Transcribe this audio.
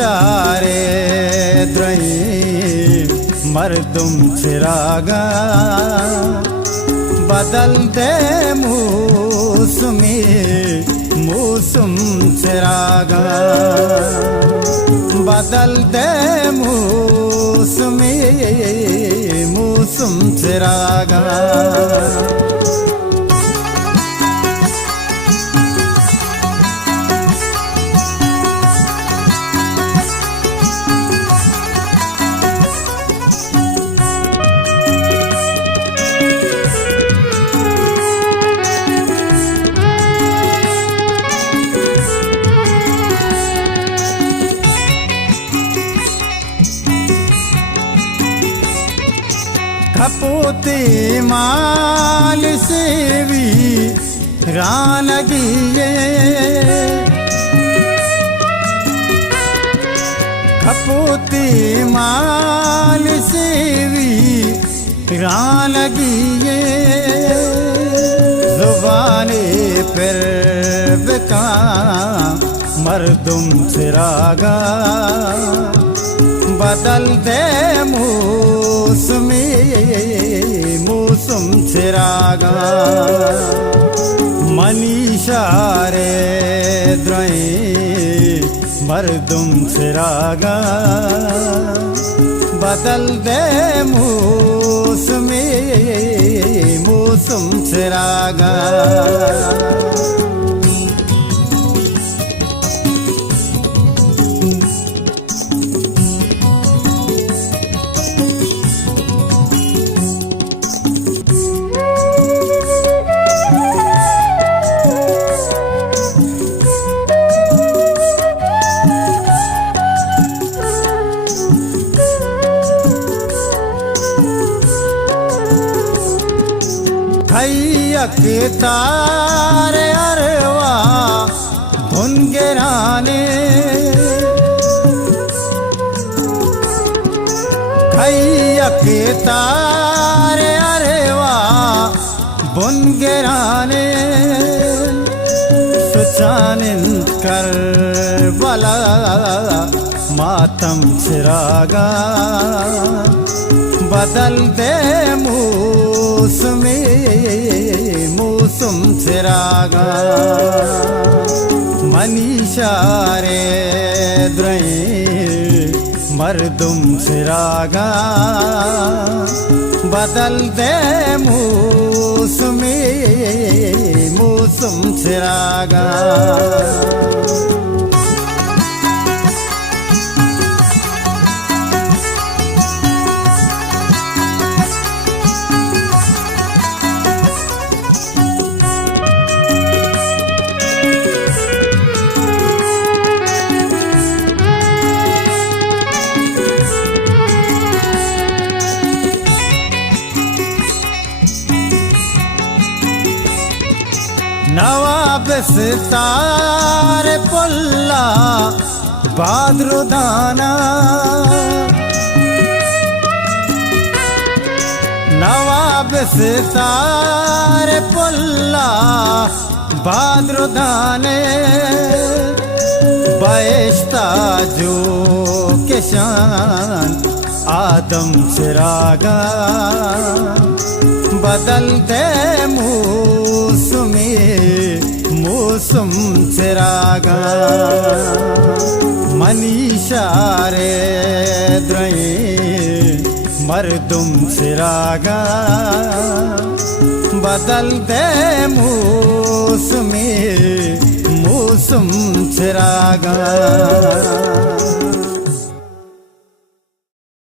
मनीषारे द्रई मर्दुम चिरागा बदल दे मौसमी मौसम चिरागा बदल दे मौसमी मौसम चिरागा खपोती माल सेवी रानगिए खपोती माल सेवी रानगिए जुबानी फिर बिका मर्दुम चिरागा बदल दे मौसमी मौसम चिरागा मनीषारे द्रई मर्दुम चिरागा बदल दे मौसमी मौसम चिरागा खैयक तारे अरवा भुनगराने खैयक तारे अरवा भुनगराने सुचानिन करबला मातम चिरागा बदल दे मौसमी मौसम चिरागा मनीषारे द्रई मर्दुम चिरागा बदल दे मौसमी मौसम चिरागा नवाब सितार पुल्ला बादरुदाना नवाब सितार पुल्ला बादरुदाने बहिश्ता जो के शान आदम चिरागा बदल दे मौसमी मौसम चिरागा मनीषारे द्रई मर्दुम चिरागा बदल दे मौसमी मौसम चिरागा